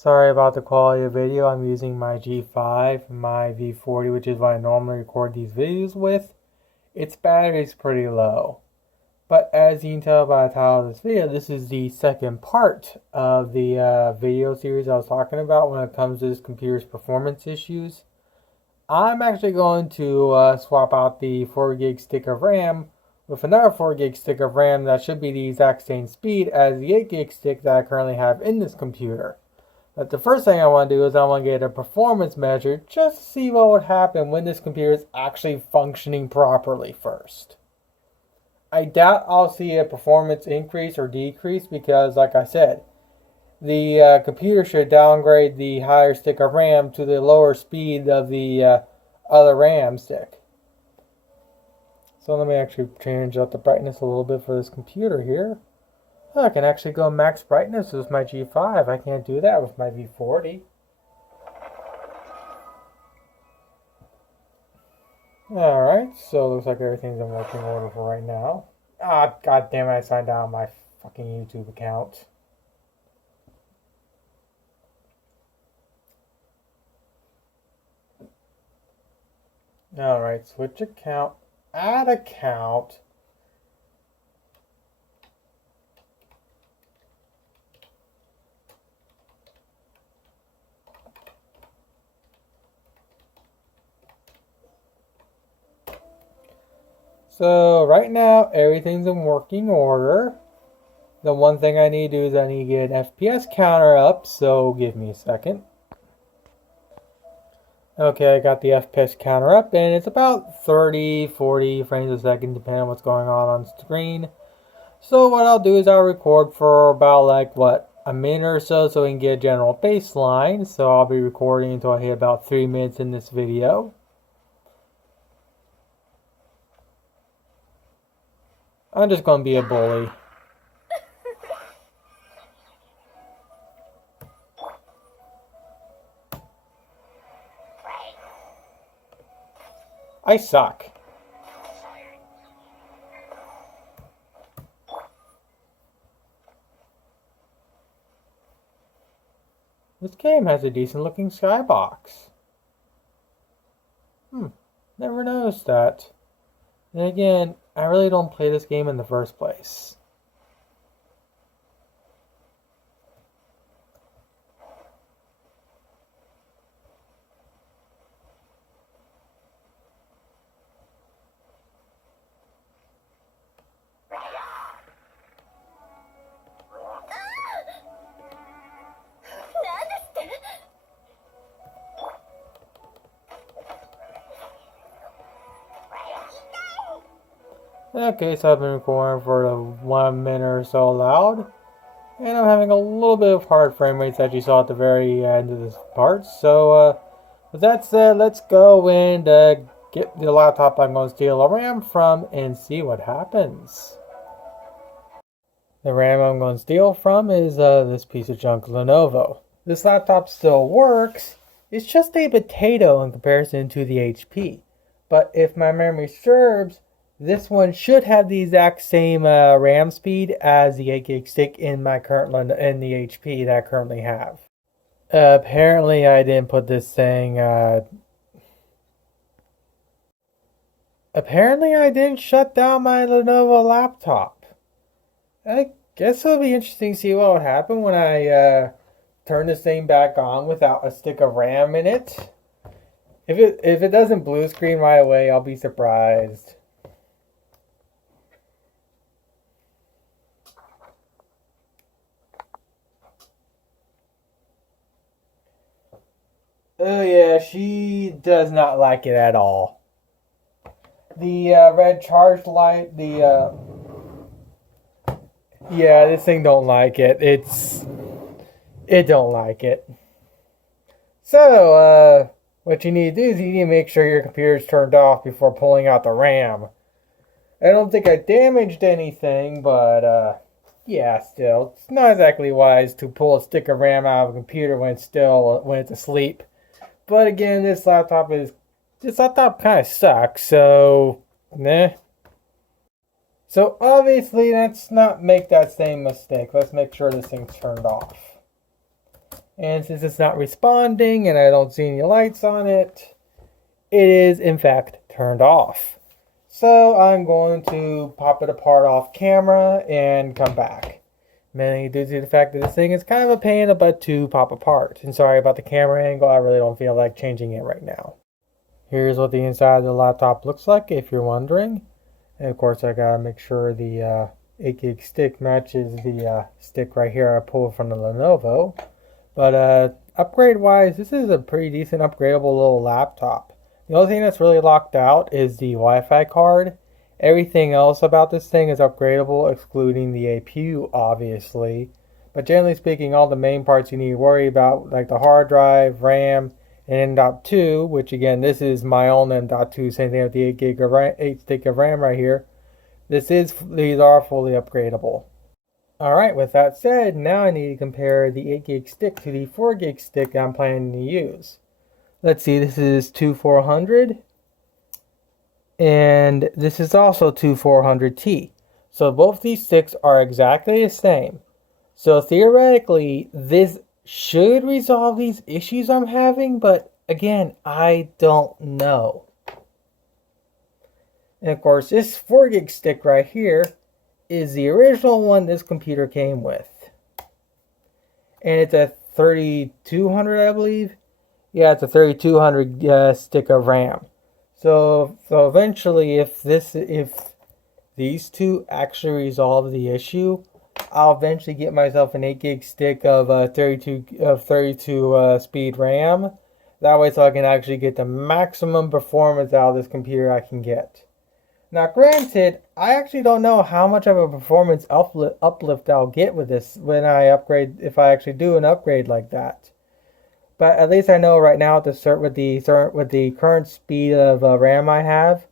Sorry about the quality of video. I'm using my G5, my V40, which is what I normally record these videos with. Its battery is pretty low. But as you can tell by the title of this video, this is the second part of the video series I was talking about when it comes to this computer's performance issues. I'm actually going to swap out the 4 gig stick of RAM with another 4 gig stick of RAM that should be the exact same speed as the 8 gig stick that I currently have in this computer. But the first thing I want to do is I want to get a performance measure just to see what would happen when this computer is actually functioning properly first. I doubt I'll see a performance increase or decrease because, like I said, the computer should downgrade the higher stick of RAM to the lower speed of the other RAM stick. So let me actually change up the brightness a little bit for this computer here. Oh, I can actually go max brightness with my G5. I can't do that with my V40. Alright, so it looks like everything's in working order for right now. Ah, god damn it, I signed out my fucking YouTube account. Alright, switch account, add account. So right now everything's in working order. The one thing I need to do is I need to get an FPS counter up, so give me a second. Okay, I got the FPS counter up and it's about 30-40 frames a second depending on what's going on screen. So what I'll do is I'll record for about a minute or so we can get a general baseline. So I'll be recording until I hit about 3 minutes in this video. I'm just going to be a bully. I suck. This game has a decent looking skybox. Never noticed that. And again, I really don't play this game in the first place. Okay, so I've been recording for 1 minute or so loud. And I'm having a little bit of hard frame rates that you saw at the very end of this part. So, with that said, let's go and get the laptop I'm going to steal a RAM from and see what happens. The RAM I'm going to steal from is this piece of junk Lenovo. This laptop still works. It's just a potato in comparison to the HP. But if my memory serves, this one should have the exact same RAM speed as the 8 gig stick in my current in the HP that I currently have. Apparently I didn't put this thing apparently I didn't shut down my Lenovo laptop. I guess it'll be interesting to see what would happen when I turn this thing back on without a stick of RAM in it. If it doesn't blue screen right away, I'll be surprised. Oh yeah, she does not like it at all. The red charge light, yeah, this thing don't like it. It don't like it. So, what you need to do is you need to make sure your computer's turned off before pulling out the RAM. I don't think I damaged anything, but yeah, still, it's not exactly wise to pull a stick of RAM out of a computer when it's asleep. But again, this laptop kind of sucks, so nah. So obviously, let's not make that same mistake. Let's make sure this thing's turned off. And since it's not responding and I don't see any lights on it, it is in fact turned off. So I'm going to pop it apart off camera and come back. Mainly due to the fact that this thing is kind of a pain in the butt to pop apart. And sorry about the camera angle, I really don't feel like changing it right now. Here's what the inside of the laptop looks like if you're wondering. And of course I gotta make sure the 8 gig stick matches the stick right here I pulled from the Lenovo. But upgrade wise, this is a pretty decent upgradable little laptop. The only thing that's really locked out is the Wi-Fi card. Everything else about this thing is upgradable, excluding the APU, obviously. But generally speaking, all the main parts you need to worry about, like the hard drive, RAM, and M.2, which again, this is my own M.2, same thing with the 8 stick of RAM right here. These are fully upgradable. Alright, with that said, now I need to compare the 8 gig stick to the 4 gig stick I'm planning to use. Let's see, this is 2400. And this is also 2400T. So both these sticks are exactly the same. So theoretically, this should resolve these issues I'm having, but again, I don't know. And of course, this 4 gig stick right here is the original one this computer came with. And it's a 3200, I believe. Yeah, it's a 3200 stick of RAM. So eventually, if these two actually resolve the issue, I'll eventually get myself an 8 gig stick of 32 speed RAM. That way, so I can actually get the maximum performance out of this computer I can get. Now, granted, I actually don't know how much of a performance uplift I'll get with this when I upgrade, if I actually do an upgrade like that. But at least I know right now with the current speed of RAM I have,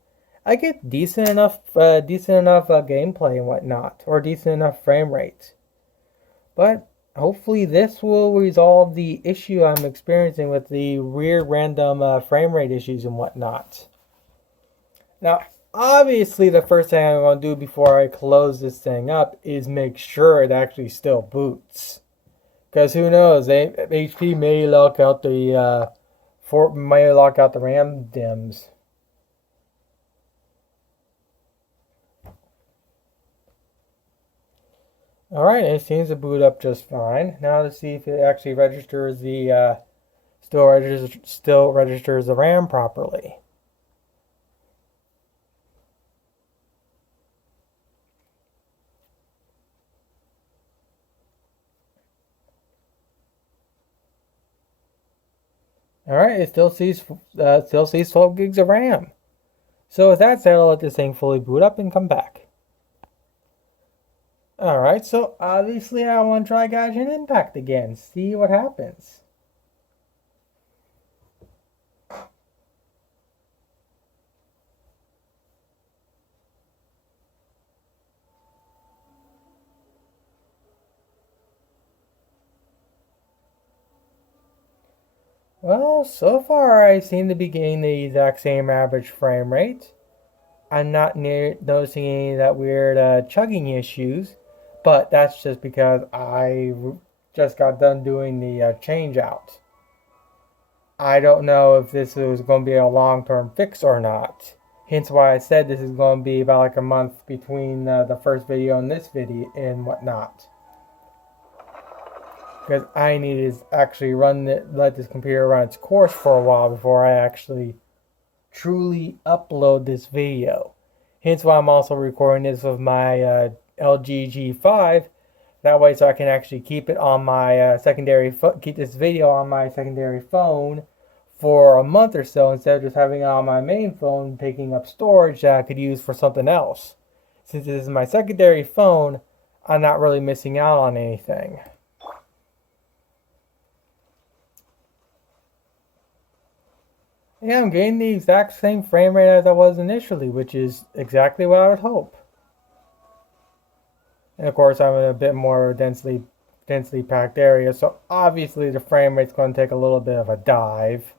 I get decent enough gameplay and whatnot, or decent enough frame rate. But hopefully this will resolve the issue I'm experiencing with the weird random frame rate issues and whatnot. Now, obviously the first thing I'm going to do before I close this thing up is make sure it actually still boots. Because who knows, HP may lock out the RAM DIMMs. Alright, it seems to boot up just fine. Now to see if it actually registers the still registers the RAM properly. Alright, it still sees 12 gigs of RAM. So with that said, I'll let this thing fully boot up and come back. Alright, so obviously I want to try Gaussian Impact again, see what happens. Well, so far I seem to be getting the exact same average frame rate. I'm not noticing any of that weird chugging issues, but that's just because I just got done doing the change out. I don't know if this is going to be a long-term fix or not. Hence why I said this is going to be about like a month between the first video and this video and whatnot. Because I need to actually let this computer run its course for a while before I actually truly upload this video. Hence why I'm also recording this with my LG G5. That way, so I can actually keep it on my keep this video on my secondary phone for a month or so instead of just having it on my main phone taking up storage that I could use for something else. Since this is my secondary phone, I'm not really missing out on anything. Yeah, I'm getting the exact same frame rate as I was initially, which is exactly what I would hope. And of course, I'm in a bit more densely packed area, so obviously the frame rate's going to take a little bit of a dive.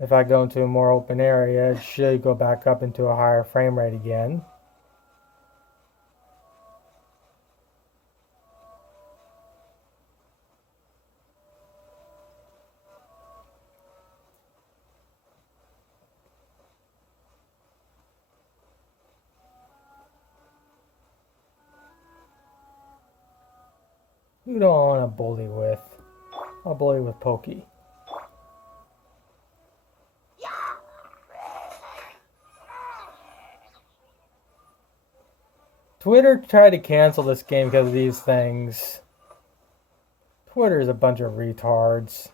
If I go into a more open area, it should go back up into a higher frame rate again. Who do I want to bully with? I'll bully with Pokey. Twitter tried to cancel this game because of these things. Twitter is a bunch of retards.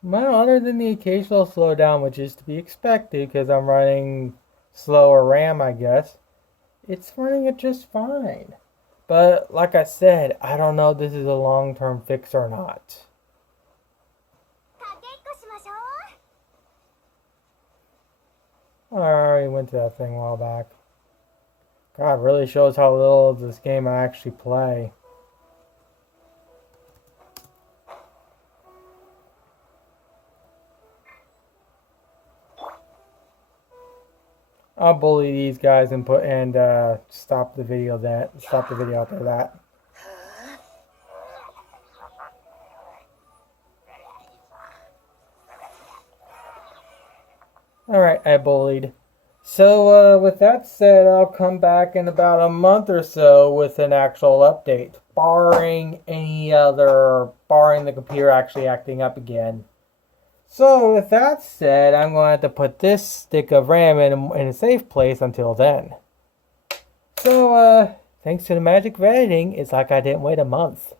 Well, other than the occasional slowdown, which is to be expected because I'm running slower RAM, I guess, it's running it just fine. But like I said, I don't know if this is a long-term fix or not. I already went to that thing a while back. God, it really shows how little of this game I actually play. I'll bully these guys and stop the video after that. Alright, I bullied. So, with that said, I'll come back in about a month or so with an actual update. Barring the computer actually acting up again. So, with that said, I'm going to have to put this stick of RAM in a safe place until then. So, thanks to the magic of editing, it's like I didn't wait a month.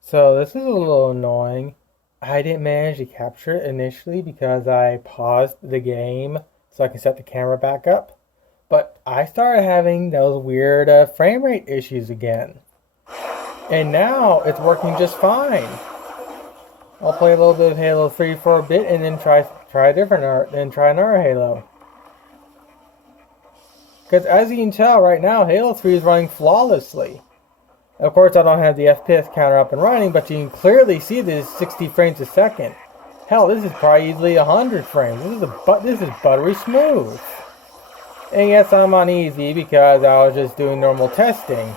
So, this is a little annoying. I didn't manage to capture it initially because I paused the game so I can set the camera back up. But I started having those weird frame rate issues again. And now it's working just fine. I'll play a little bit of Halo 3 for a bit and then try another Halo. Because as you can tell right now, Halo 3 is running flawlessly. Of course, I don't have the FPS counter up and running, but you can clearly see that it's 60 frames a second. Hell, this is probably easily 100 frames. This is buttery smooth. And yes, I'm uneasy because I was just doing normal testing.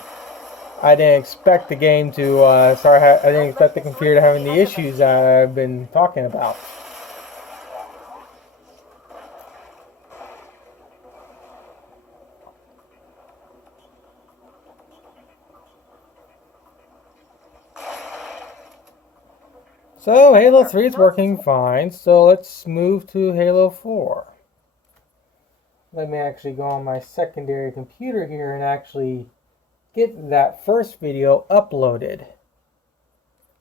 I didn't expect the game to I didn't expect the computer to having the issues I've been talking about. So Halo 3 is working fine, so let's move to Halo 4. Let me actually go on my secondary computer here and actually get that first video uploaded.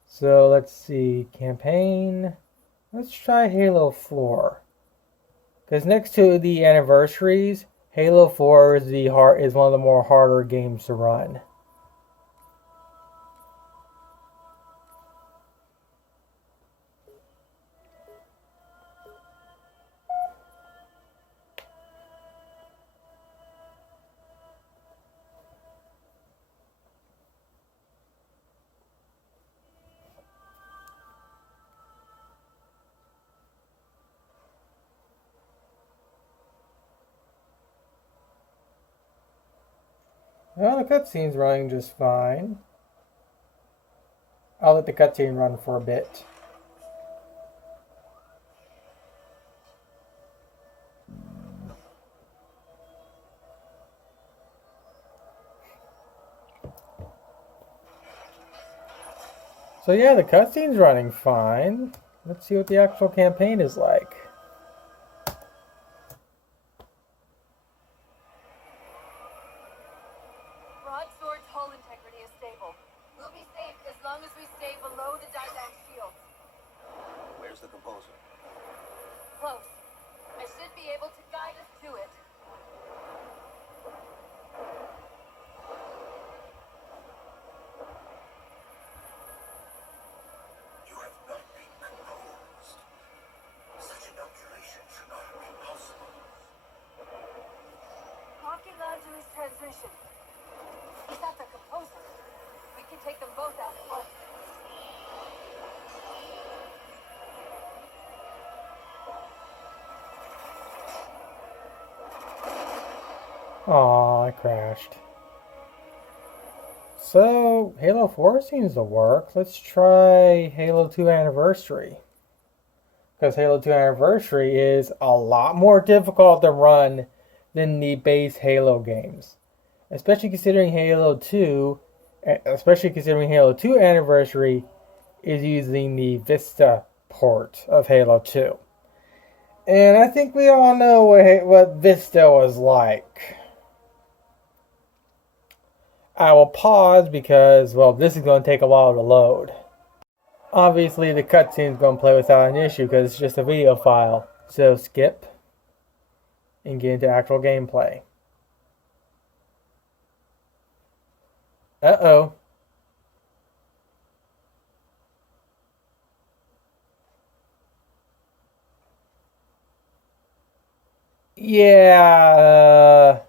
So let's see, campaign. Let's try Halo 4. Because next to the anniversaries, Halo 4 is one of the more harder games to run. Well, the cutscene's running just fine. I'll let the cutscene run for a bit. So yeah, the cutscene's running fine. Let's see what the actual campaign is like. Broadsword's hull integrity is stable. We'll be safe as long as we stay below the Dyson shield. Where's the composer? Close. I should be able to guide us to it. You have not been composed. Such an Aw, I crashed. So, Halo 4 seems to work. Let's try Halo 2 Anniversary. Because Halo 2 Anniversary is a lot more difficult to run than the base Halo games. Especially considering Halo 2 Anniversary is using the Vista port of Halo 2. And I think we all know what Vista was like. I will pause because, well, this is going to take a while to load. Obviously, the cutscene is going to play without an issue because it's just a video file. So skip and get into actual gameplay. Uh-oh. Yeah.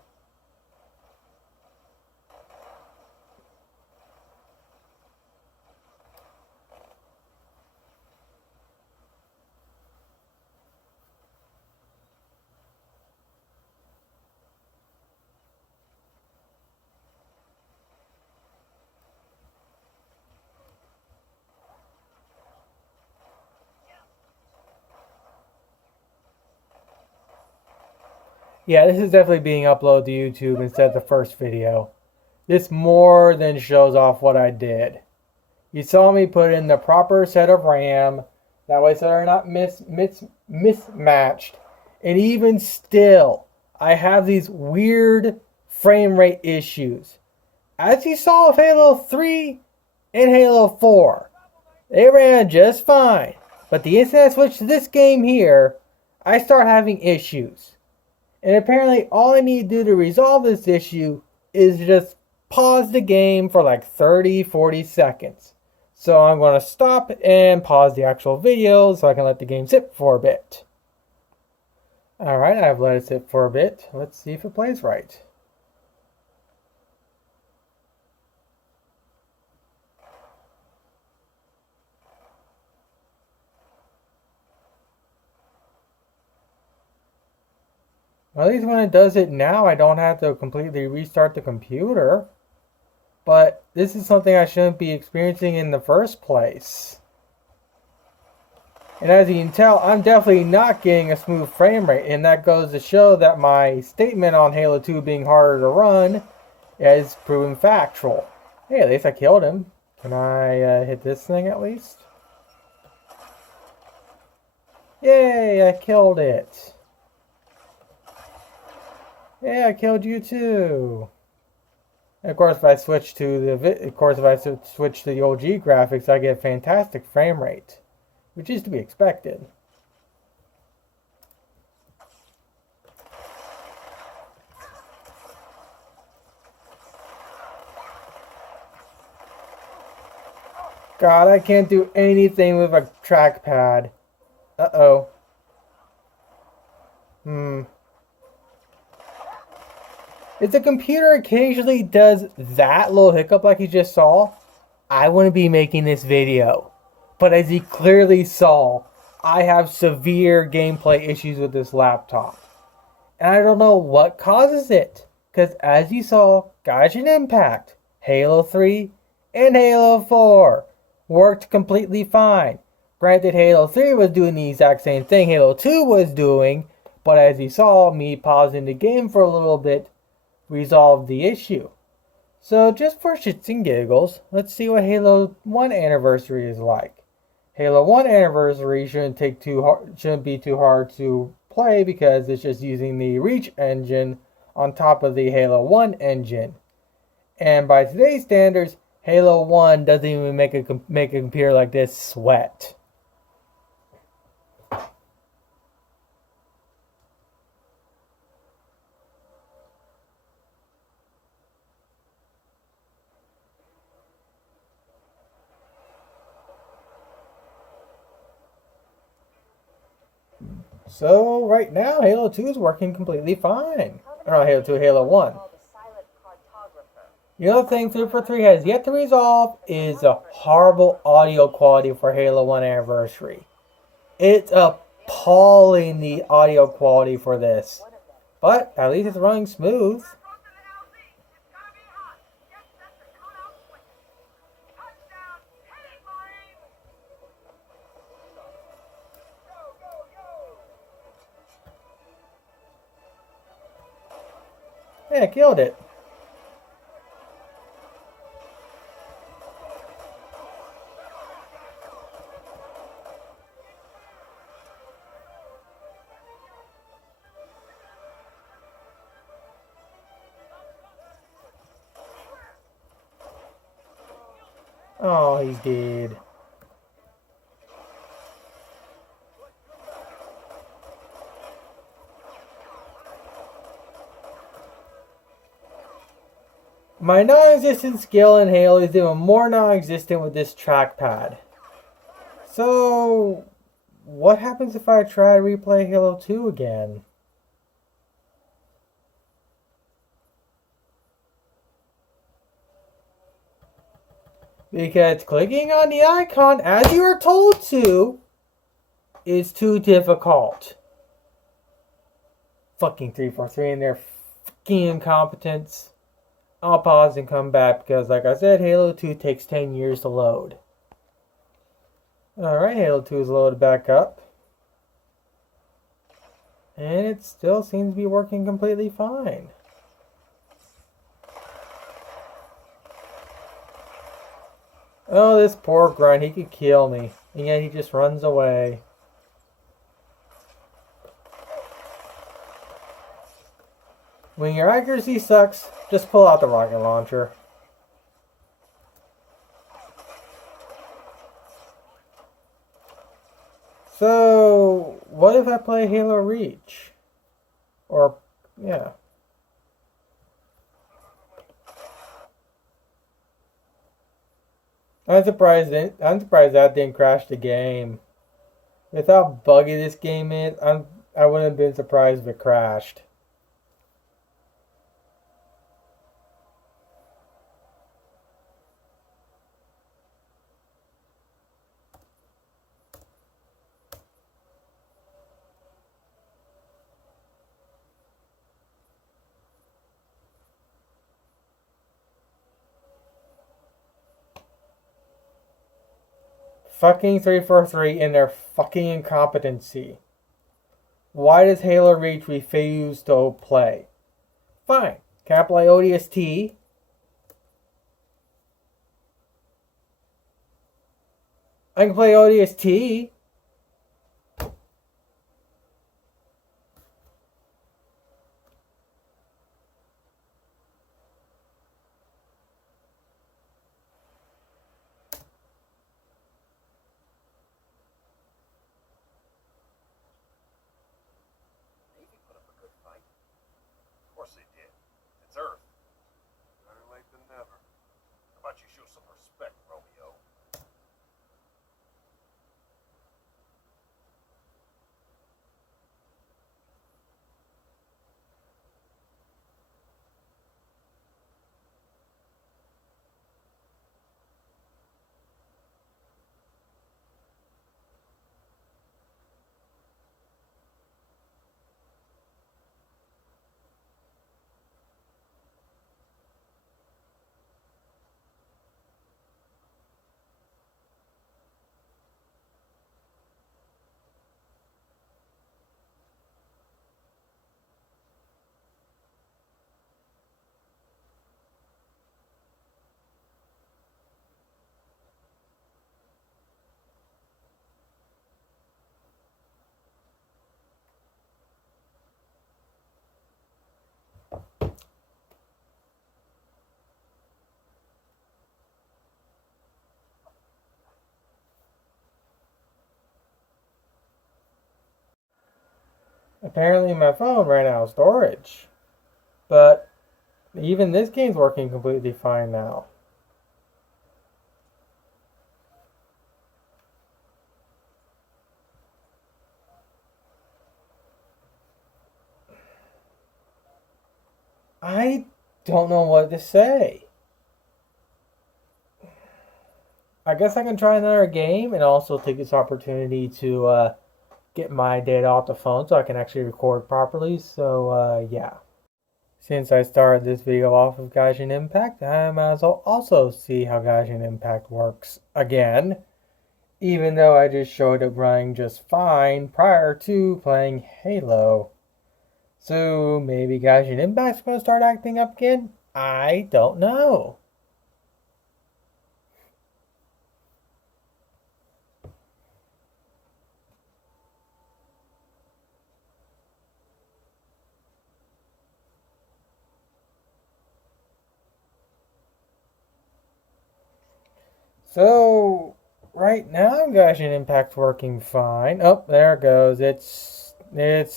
Yeah, this is definitely being uploaded to YouTube instead of the first video. This more than shows off what I did. You saw me put in the proper set of RAM, that way so they're not mismatched. And even still, I have these weird frame rate issues. As you saw with Halo 3 and Halo 4, they ran just fine. But the instant I switched to this game here, I start having issues. And apparently all I need to do to resolve this issue is just pause the game for like 30-40 seconds. So I'm going to stop and pause the actual video so I can let the game sit for a bit. Alright, I've let it sit for a bit. Let's see if it plays right. Well, at least when it does it now, I don't have to completely restart the computer. But this is something I shouldn't be experiencing in the first place. And as you can tell, I'm definitely not getting a smooth frame rate. And that goes to show that my statement on Halo 2 being harder to run is proven factual. Hey, at least I killed him. Can I hit this thing at least? Yay, I killed it. Yeah, I killed you too. And of course, if I switch to the OG graphics, I get fantastic frame rate, which is to be expected. God, I can't do anything with a trackpad. Uh-oh. If the computer occasionally does that little hiccup like you just saw, I wouldn't be making this video. But as you clearly saw, I have severe gameplay issues with this laptop. And I don't know what causes it. Because as you saw, Genshin Impact, Halo 3, and Halo 4 worked completely fine. Granted, Halo 3 was doing the exact same thing Halo 2 was doing, but as you saw, me pausing the game for a little bit resolved the issue. So just for shits and giggles, let's see what Halo 1 Anniversary is like. Halo 1 Anniversary shouldn't be too hard to play because it's just using the Reach engine on top of the Halo 1 engine. And by today's standards, Halo 1 doesn't even make a computer like this sweat. So right now, Halo 2 is working completely fine. Or Halo 2, Halo 1. The other thing Super 3 has yet to resolve is the horrible audio quality for Halo 1 Anniversary. It's appalling, the audio quality for this. But at least it's running smooth. Yeah, killed it. Oh, he's dead. My non-existent skill in Halo is even more non-existent with this trackpad. So, what happens if I try to replay Halo 2 again? Because clicking on the icon, as you are told to, is too difficult. Fucking 343 and their fucking incompetence. I'll pause and come back because, like I said, Halo 2 takes 10 years to load. Alright, Halo 2 is loaded back up. And it still seems to be working completely fine. Oh, this poor grunt, he could kill me. And yet he just runs away. When your accuracy sucks, just pull out the rocket launcher. So, what if I play Halo Reach? Or, yeah. I'm surprised that didn't crash the game. With how buggy this game is, I wouldn't have been surprised if it crashed. Fucking 343 and their fucking incompetency. Why does Halo Reach refuse to play? Fine. Can I play ODST? I can play ODST. Navy put up a good fight. Of course they did. It's Earth. Better late than never. How about you show some respect, Romeo? Apparently my phone ran out of storage. But even this game's working completely fine now. I don't know what to say. I guess I can try another game and also take this opportunity to get my data off the phone so I can actually record properly. So, yeah. Since I started this video off of Gaijin Impact, I might as well also see how Gaijin Impact works again. Even though I just showed it running just fine prior to playing Halo. So maybe Gaussian Impact's going to start acting up again? I don't know. So right now Gaussian Impact's working fine. Oh, there it goes. It's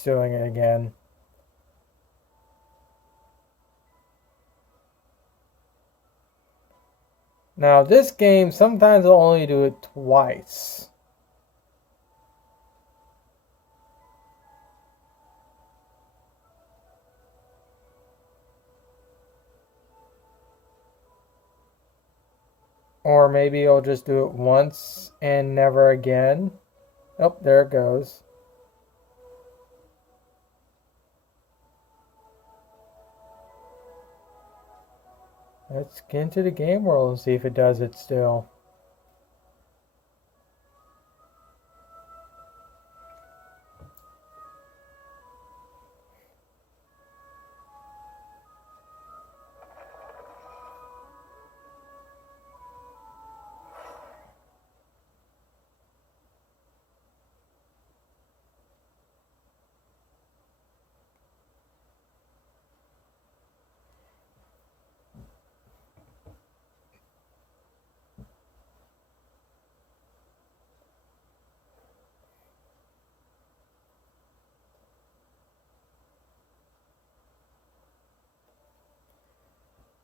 doing it again. Now this game sometimes will only do it twice. Or maybe it'll just do it once and never again. Oh, there it goes. Let's get into the game world and see if it does it still.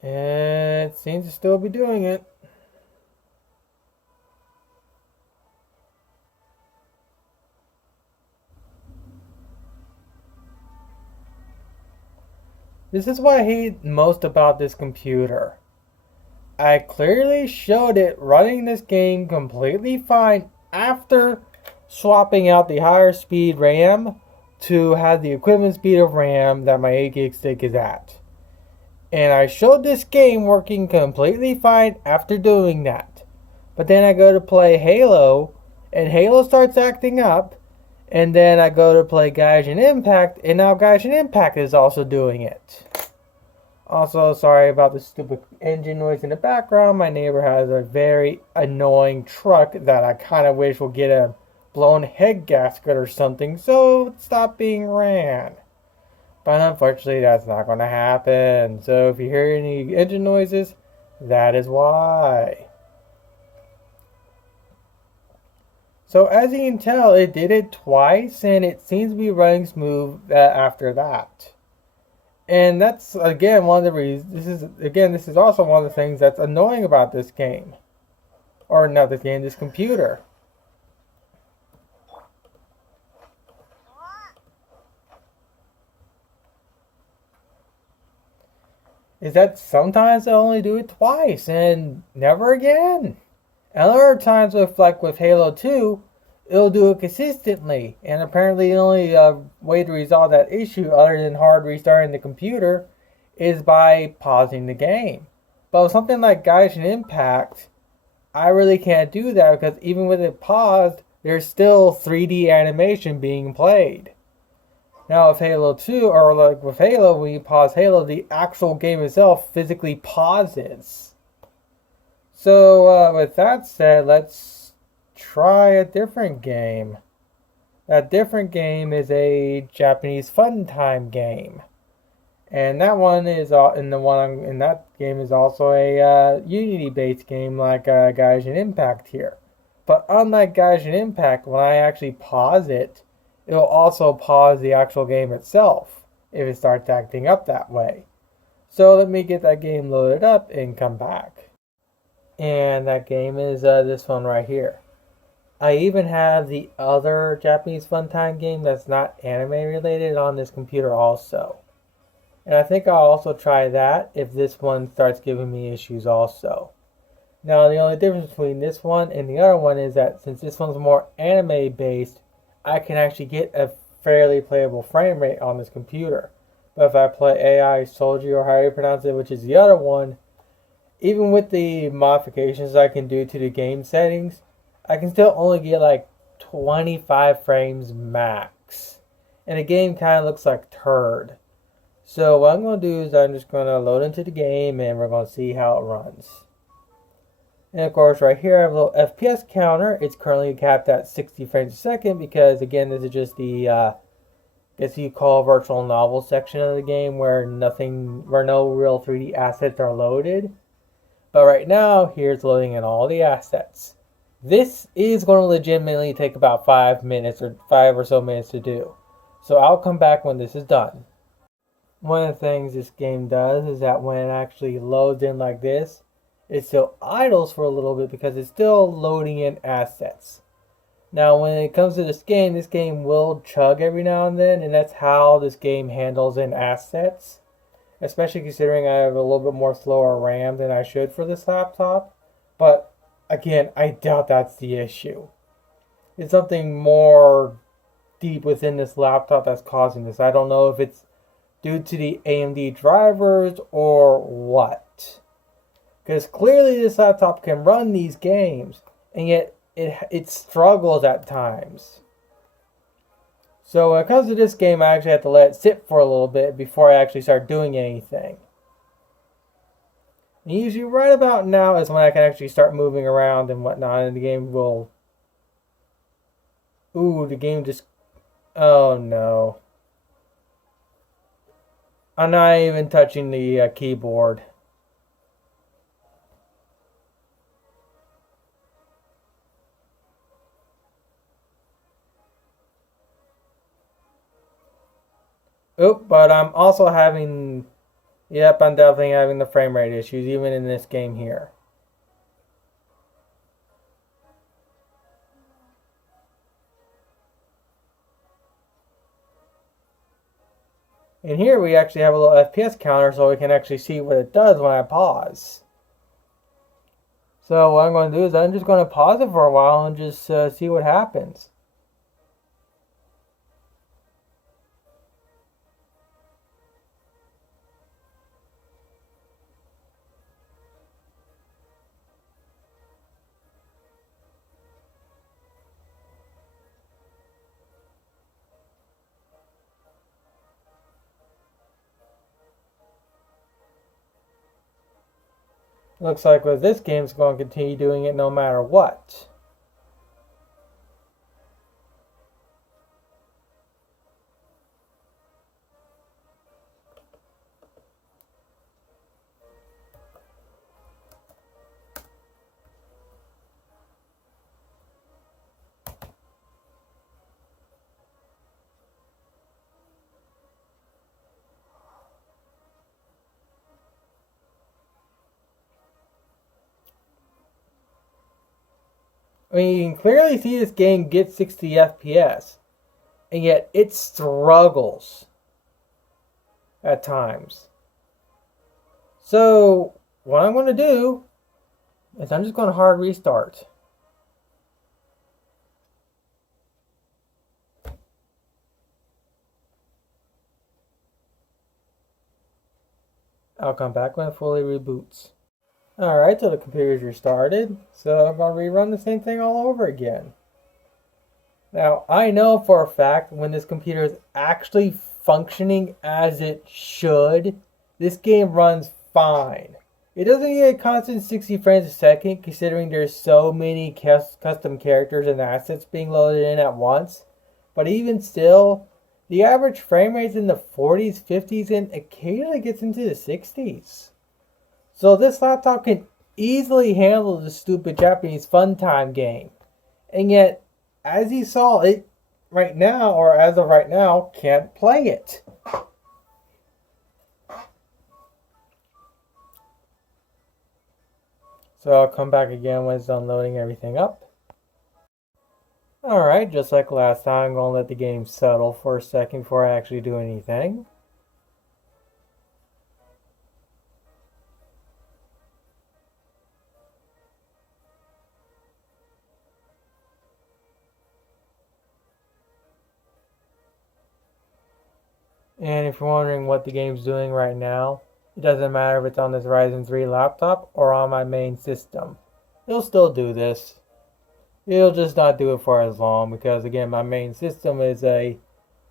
And it seems to still be doing it. This is what I hate most about this computer. I clearly showed it running this game completely fine after swapping out the higher speed RAM to have the equivalent speed of RAM that my 8 gig stick is at. And I showed this game working completely fine after doing that. But then I go to play Halo, and Halo starts acting up, and then I go to play Gaussian Impact, and now Gaussian Impact is also doing it. Also, sorry about the stupid engine noise in the background. My neighbor has a very annoying truck that I kind of wish would get a blown head gasket or something, so it stop being ran. But unfortunately, that's not going to happen. So if you hear any engine noises, that is why. So as you can tell, it did it twice, and it seems to be running smooth after that. And that's again one of the reasons. This is also one of the things that's annoying about this game, or not this game, this computer. Is that sometimes they only do it twice and never again. And other times with Halo 2, it'll do it consistently. And apparently the only way to resolve that issue other than hard restarting the computer is by pausing the game. But with something like Gaussian Impact, I really can't do that because even with it paused, there's still 3D animation being played. Now with Halo 2, or like with Halo, when you pause Halo, the actual game itself physically pauses. So with that said, let's try a different game. That different game is a Japanese fun time game. And that one is in that game is also a Unity-based game like Gaussian Impact here. But unlike Gaussian Impact, when I actually pause it, it'll also pause the actual game itself if it starts acting up that way. So let me get that game loaded up and come back. And that game is this one right here. I even have the other Japanese fun time game that's not anime related on this computer also. And I think I'll also try that if this one starts giving me issues also. Now the only difference between this one and the other one is that since this one's more anime based, I can actually get a fairly playable frame rate on this computer. But if I play AI Soldier or however you pronounce it, which is the other one, even with the modifications I can do to the game settings, I can still only get like 25 frames max. and the game kind of looks like turd. So what I'm going to do is I'm just going to load into the game and we're going to see how it runs. And of course right here I have a little FPS counter. It's currently capped at 60 frames a second because again this is just the guess you call virtual novel section of the game where no real 3D assets are loaded. But right now here's loading in all the assets. This is going to legitimately take about 5 minutes or 5 or so minutes to do. So I'll come back when this is done. One of the things this game does is that when it actually loads in like this, it still idles for a little bit because it's still loading in assets. Now when it comes to this game will chug every now and then, and that's how this game handles in assets. Especially considering I have a little bit more slower RAM than I should for this laptop. But again, I doubt that's the issue. It's something more deep within this laptop that's causing this. I don't know if it's due to the AMD drivers or what. Because clearly this laptop can run these games, and yet it struggles at times. So when it comes to this game, I actually have to let it sit for a little bit before I actually start doing anything. And usually right about now is when I can actually start moving around and whatnot, and the game will... Ooh, the game just... Oh no. I'm not even touching the keyboard. Oop, but I'm also having... Yep, I'm definitely having the frame rate issues, even in this game here. And here we actually have a little FPS counter so we can actually see what it does when I pause. So what I'm going to do is I'm just going to pause it for a while and just see what happens. Looks like with this game, it's going to continue doing it no matter what. I mean, you can clearly see this game gets 60 FPS, and yet it struggles at times. So, what I'm going to do is I'm just going to hard restart. I'll come back when it fully reboots. Alright, so the computer's restarted, so I'm going to rerun the same thing all over again. Now, I know for a fact when this computer is actually functioning as it should, this game runs fine. It doesn't get a constant 60 frames a second considering there's so many custom characters and assets being loaded in at once. But even still, the average frame rate's in the 40s, 50s, and occasionally gets into the 60s. So this laptop can easily handle the stupid Japanese fun time game. And yet, as you saw, it right now, or as of right now, can't play it. So I'll come back again when it's done loading everything up. Alright, just like last time, I'm going to let the game settle for a second before I actually do anything. And if you're wondering what the game's doing right now, it doesn't matter if it's on this Ryzen 3 laptop or on my main system. It'll still do this. It'll just not do it for as long because again my main system is a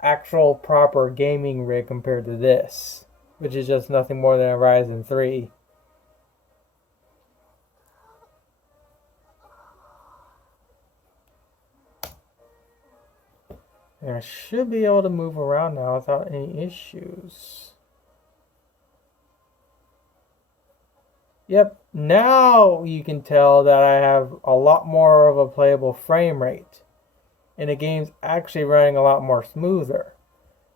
actual proper gaming rig compared to this, which is just nothing more than a Ryzen 3. And I should be able to move around now without any issues. Yep, now you can tell that I have a lot more of a playable frame rate. And the game's actually running a lot more smoother.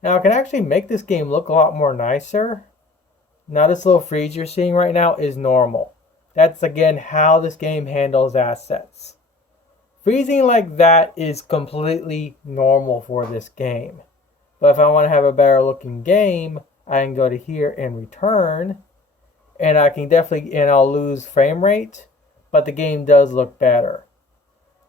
Now I can actually make this game look a lot more nicer. Now this little freeze you're seeing right now is normal. That's again how this game handles assets. Freezing like that is completely normal for this game. But if I want to have a better looking game, I can go to here and return. And I can definitely, and I'll lose frame rate, but the game does look better.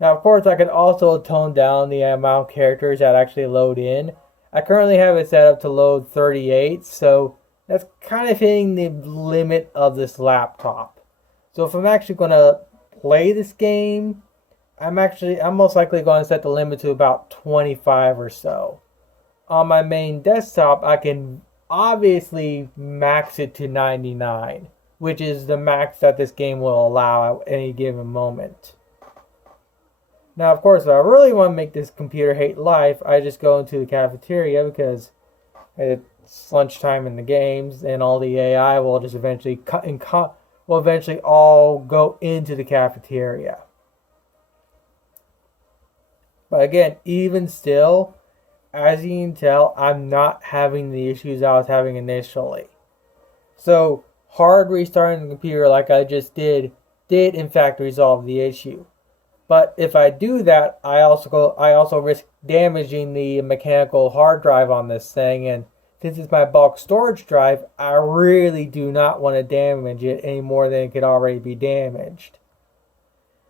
Now, of course, I can also tone down the amount of characters that actually load in. I currently have it set up to load 38, so that's kind of hitting the limit of this laptop. So if I'm actually going to play this game, I'm most likely going to set the limit to about 25 or so. On my main desktop, I can obviously max it to 99, which is the max that this game will allow at any given moment. Now, of course, if I really want to make this computer hate life, I just go into the cafeteria because it's lunchtime in the games, and all the AI will just eventually all go into the cafeteria. But again, even still, as you can tell, I'm not having the issues I was having initially. So, hard restarting the computer like I just did in fact resolve the issue. But if I do that, I also risk damaging the mechanical hard drive on this thing, and since it's my bulk storage drive, I really do not want to damage it any more than it could already be damaged.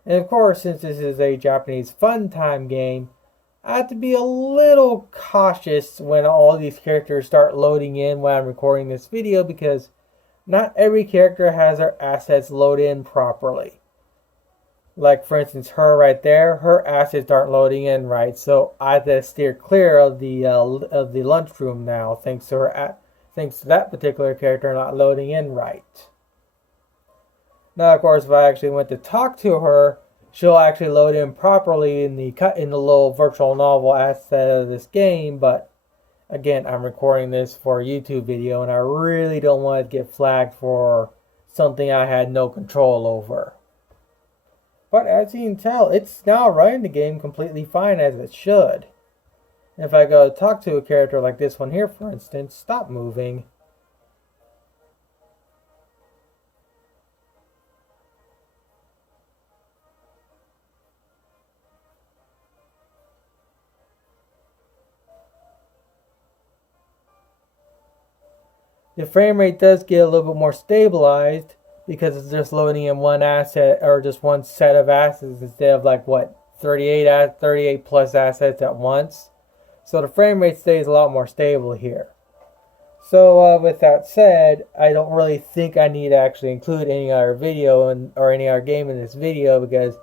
And of course, since this is a Japanese fun time game, I have to be a little cautious when all these characters start loading in when I'm recording this video, because not every character has their assets load in properly. Like for instance, her right there, her assets aren't loading in right, so I have to steer clear of the lunchroom now, thanks to that particular character not loading in right. Now, of course, if I actually went to talk to her, she'll actually load in properly in the little virtual novel asset of this game. But again, I'm recording this for a YouTube video, and I really don't want to get flagged for something I had no control over. But as you can tell, it's now running the game completely fine as it should. If I go talk to a character like this one here, for instance, stop moving. The frame rate does get a little bit more stabilized because it's just loading in one asset or just one set of assets instead of like what 38 plus assets at once. So the frame rate stays a lot more stable here. So with that said, I don't really think I need to actually include any other video or any other game in this video, because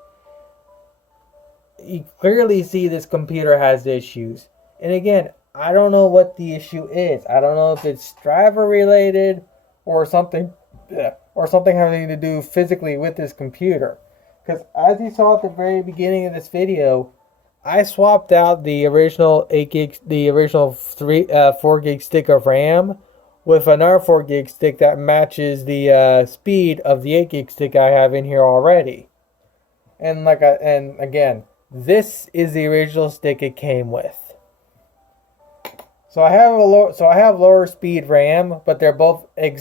you clearly see this computer has issues. And again, I don't know what the issue is. I don't know if it's driver related or something having to do physically with this computer. Because as you saw at the very beginning of this video, I swapped out the original 4 gig stick of RAM with another 4 gig stick that matches the speed of the 8 gig stick I have in here already. And again, this is the original stick it came with. So I have lower speed RAM, but they're both at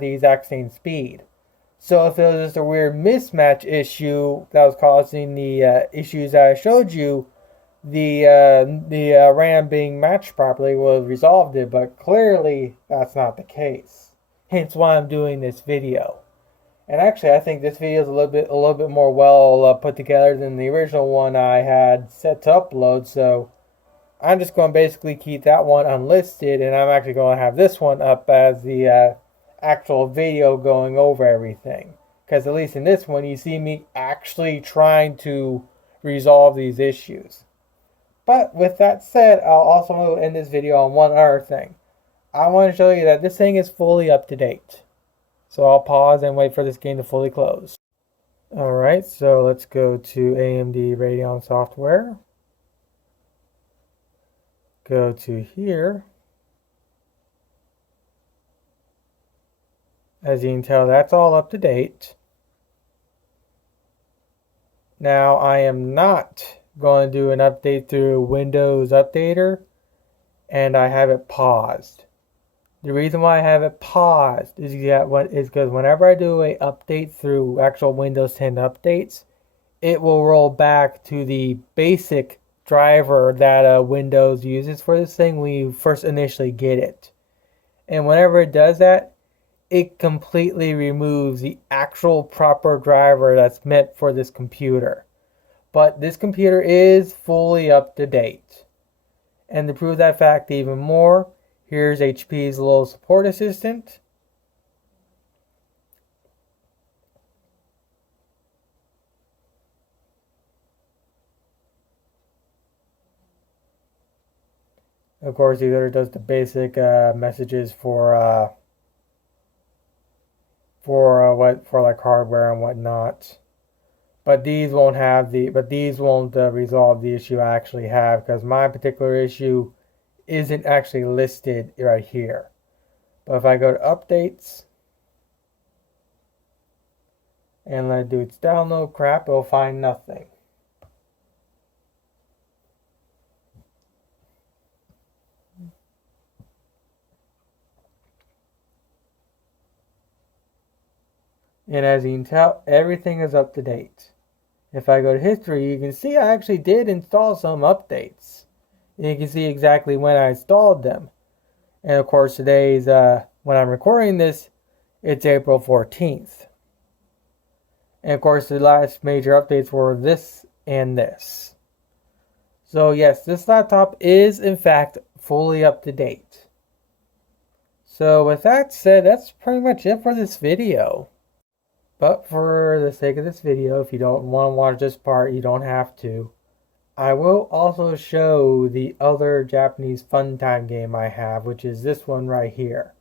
the exact same speed. So if it was just a weird mismatch issue that was causing the issues that I showed you, the RAM being matched properly would have resolved it. But clearly that's not the case. Hence why I'm doing this video. And actually, I think this video is a little bit more well put together than the original one I had set to upload. So I'm just going to basically keep that one unlisted, and I'm actually going to have this one up as the actual video going over everything. Because at least in this one, you see me actually trying to resolve these issues. But with that said, I'll also end this video on one other thing. I want to show you that this thing is fully up to date. So I'll pause and wait for this game to fully close. Alright, so let's go to AMD Radeon Software. Go to here. As you can tell, that's all up to date. Now, I am not going to do an update through Windows Updater, and I have it paused. The reason why I have it paused is because whenever I do an update through actual Windows 10 updates, it will roll back to the basic driver that Windows uses for this thing when you first initially get it. And whenever it does that, it completely removes the actual proper driver that's meant for this computer. But this computer is fully up to date. And to prove that fact even more, here's HP's little support assistant. Of course, either does the basic messages for like hardware and whatnot. But these won't resolve the issue I actually have, because my particular issue isn't actually listed right here. But if I go to updates and let it do its download crap, it'll find nothing. And as you can tell, everything is up to date. If I go to history, you can see I actually did install some updates. And you can see exactly when I installed them. And of course, today's, when I'm recording this, it's April 14th. And of course, the last major updates were this and this. So yes, this laptop is in fact fully up to date. So with that said, that's pretty much it for this video. But for the sake of this video, if you don't want to watch this part, you don't have to. I will also show the other Japanese fun time game I have, which is this one right here.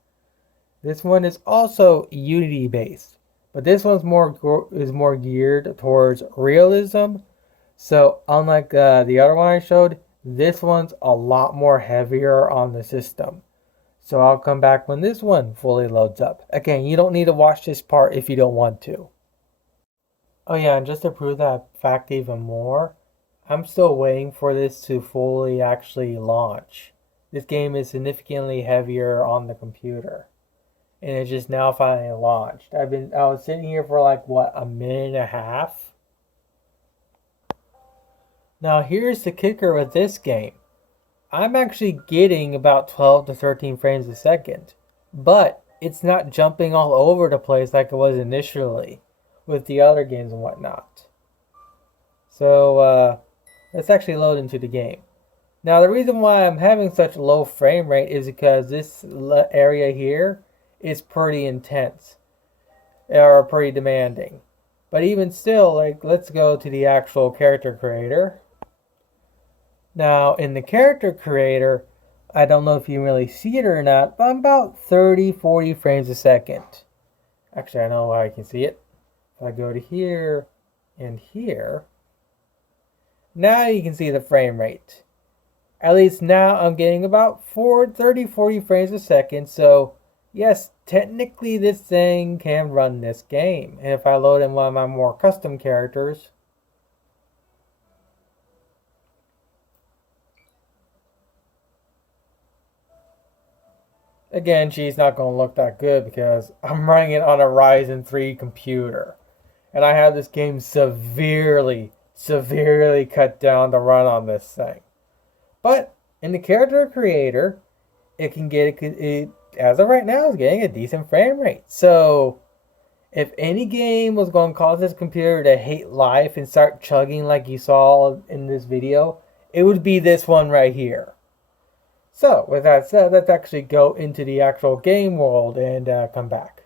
This one is also Unity based, but this one's more geared towards realism. So unlike the other one I showed, this one's a lot more heavier on the system. So I'll come back when this one fully loads up. Again, you don't need to watch this part if you don't want to. Oh yeah, and just to prove that fact even more, I'm still waiting for this to fully actually launch. This game is significantly heavier on the computer. And it's just now finally launched. I was sitting here for like, what, a minute and a half? Now here's the kicker with this game. I'm actually getting about 12 to 13 frames a second, but it's not jumping all over the place like it was initially with the other games and whatnot. So let's actually load into the game. Now the reason why I'm having such a low frame rate is because this area here is pretty intense or pretty demanding. But even still, like, let's go to the actual character creator. Now, in the character creator, I don't know if you can really see it or not, but I'm about 30-40 frames a second. Actually, I know how I can see it. If I go to here and here, now you can see the frame rate. At least now I'm getting about 30-40 frames a second, so yes, technically this thing can run this game. And if I load in one of my more custom characters, again, she's not going to look that good because I'm running it on a Ryzen 3 computer. And I have this game severely cut down to run on this thing. But in the character creator, it can get it as of right now, is getting a decent frame rate. So if any game was going to cause this computer to hate life and start chugging like you saw in this video, it would be this one right here. So, with that said, let's actually go into the actual game world and come back.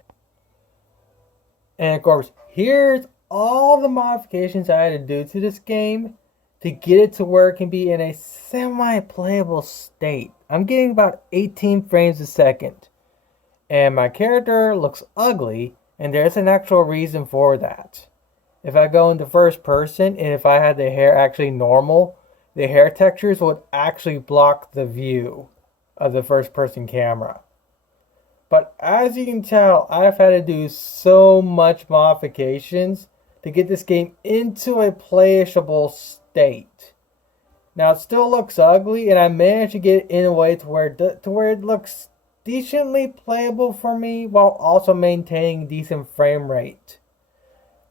And of course, here's all the modifications I had to do to this game to get it to where it can be in a semi-playable state. I'm getting about 18 frames a second. And my character looks ugly, and there's an actual reason for that. If I go into first person, and if I had the hair actually normal, the hair textures would actually block the view of the first person camera. But as you can tell, I've had to do so much modifications to get this game into a playable state. Now it still looks ugly, and I managed to get it in a way to where it looks decently playable for me while also maintaining decent frame rate.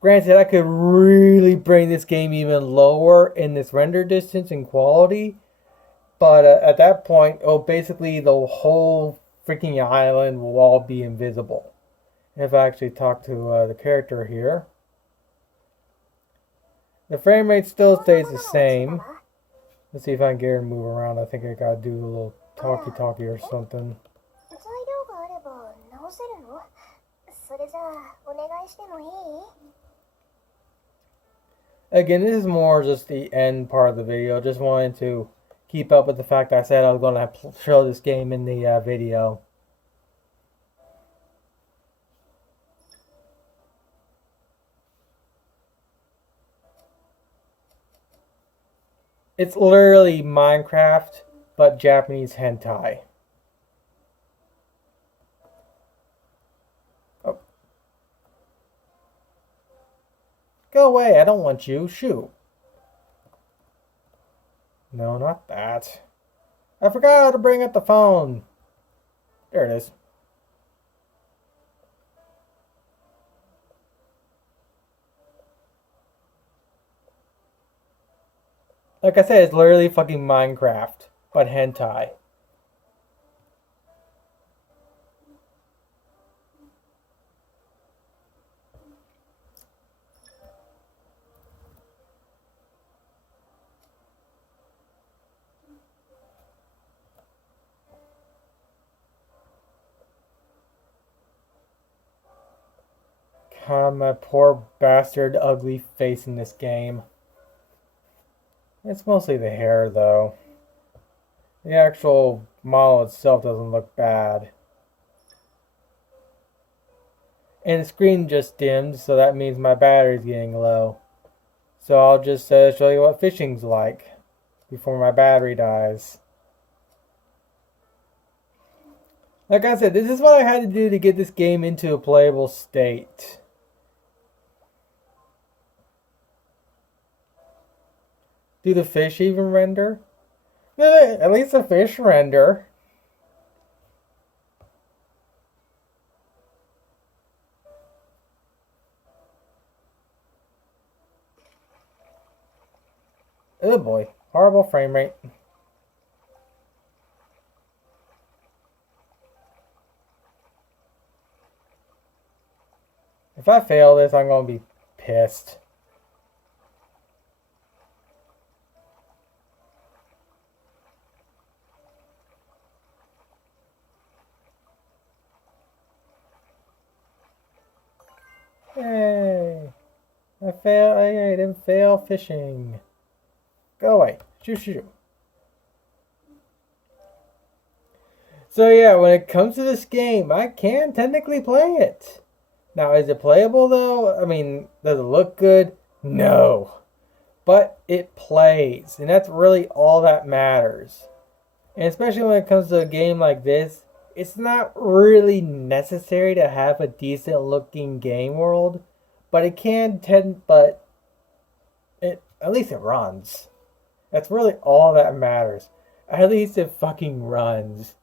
Granted, I could really bring this game even lower in this render distance and quality, but at that point, basically the whole freaking island will all be invisible. If I actually talk to the character here, the frame rate still stays the same. Let's see if I can get her to move around. I think I gotta do a little talkie or something. Again, this is more just the end part of the video. Just wanted to keep up with the fact I said I was going to show this game in the video. It's literally Minecraft, but Japanese hentai. Oh. Go away, I don't want you. Shoot. No, not that. I forgot to bring up the phone. There it is. Like I said, it's literally fucking Minecraft, but hentai. God, my poor bastard ugly face in this game. It's mostly the hair, though. The actual model itself doesn't look bad. And the screen just dimmed, so that means my battery's getting low. So I'll just show you what fishing's like before my battery dies. Like I said, this is what I had to do to get this game into a playable state. Do the fish even render? At least the fish render. Oh boy, horrible frame rate. If I fail this, I'm gonna be pissed. Yay! I didn't fail fishing. Go away. Shoo. So yeah, when it comes to this game, I can technically play it. Now, is it playable though? I mean, does it look good? No. But it plays, and that's really all that matters. And especially when it comes to a game like this, it's not really necessary to have a decent looking game world, but it can at least it runs. That's really all that matters. At least it fucking runs.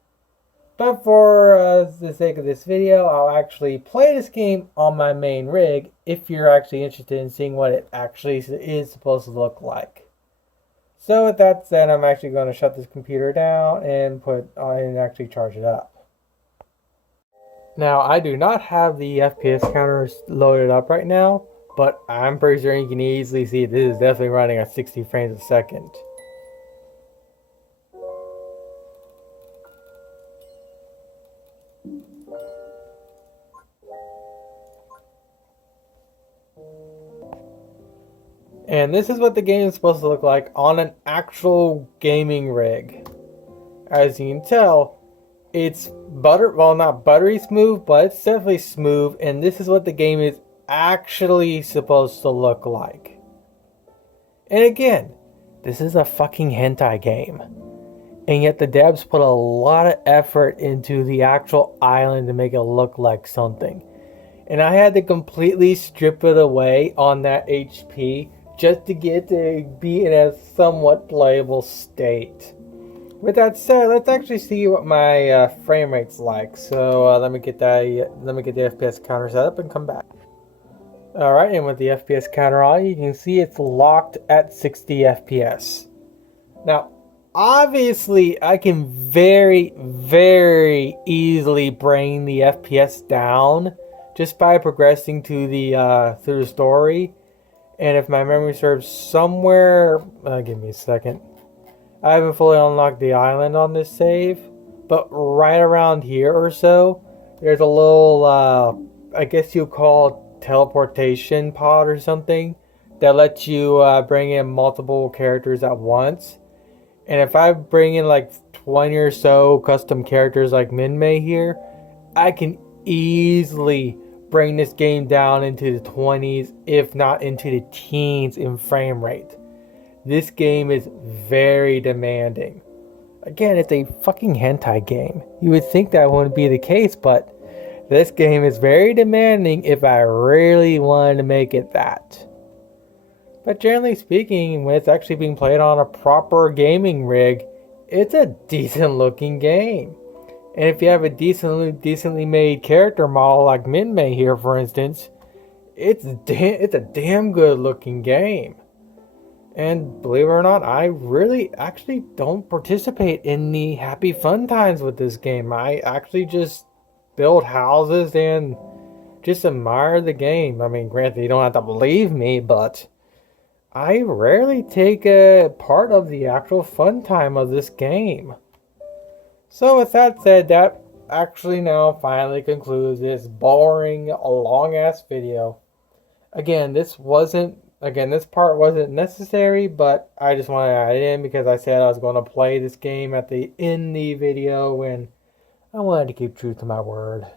But for the sake of this video, I'll actually play this game on my main rig if you're actually interested in seeing what it actually is supposed to look like. So with that said, I'm actually going to shut this computer down and actually charge it up. Now, I do not have the FPS counters loaded up right now, but I'm pretty sure you can easily see this is definitely running at 60 frames a second. And this is what the game is supposed to look like on an actual gaming rig. As you can tell, it's not buttery smooth, but it's definitely smooth, and this is what the game is actually supposed to look like. And again, this is a fucking hentai game. And yet the devs put a lot of effort into the actual island to make it look like something. And I had to completely strip it away on that HP just to get to be in a somewhat playable state. With that said, let's actually see what my frame rate's like. So let me get the FPS counter set up and come back. Alright, and with the FPS counter on, you can see it's locked at 60 FPS. Now, obviously, I can very, very easily bring the FPS down just by progressing to the through the story. And if my memory serves somewhere, give me a second. I haven't fully unlocked the island on this save, but right around here or so, there's a little, I guess you call it teleportation pod or something that lets you bring in multiple characters at once. And if I bring in like 20 or so custom characters like Minmay here, I can easily bring this game down into the 20s, if not into the teens in frame rate. This game is very demanding. Again, it's a fucking hentai game. You would think that wouldn't be the case, but this game is very demanding if I really wanted to make it that. But generally speaking, when it's actually being played on a proper gaming rig, it's a decent looking game. And if you have a decently made character model like Minmay here, for instance, it's a damn good looking game. And believe it or not, I really actually don't participate in the happy fun times with this game. I actually just build houses and just admire the game. I mean, granted, you don't have to believe me, but I rarely take a part of the actual fun time of this game. So with that said, that actually now finally concludes this boring, long-ass video. Again, this part wasn't necessary, but I just wanted to add it in because I said I was going to play this game in the video, and I wanted to keep true to my word.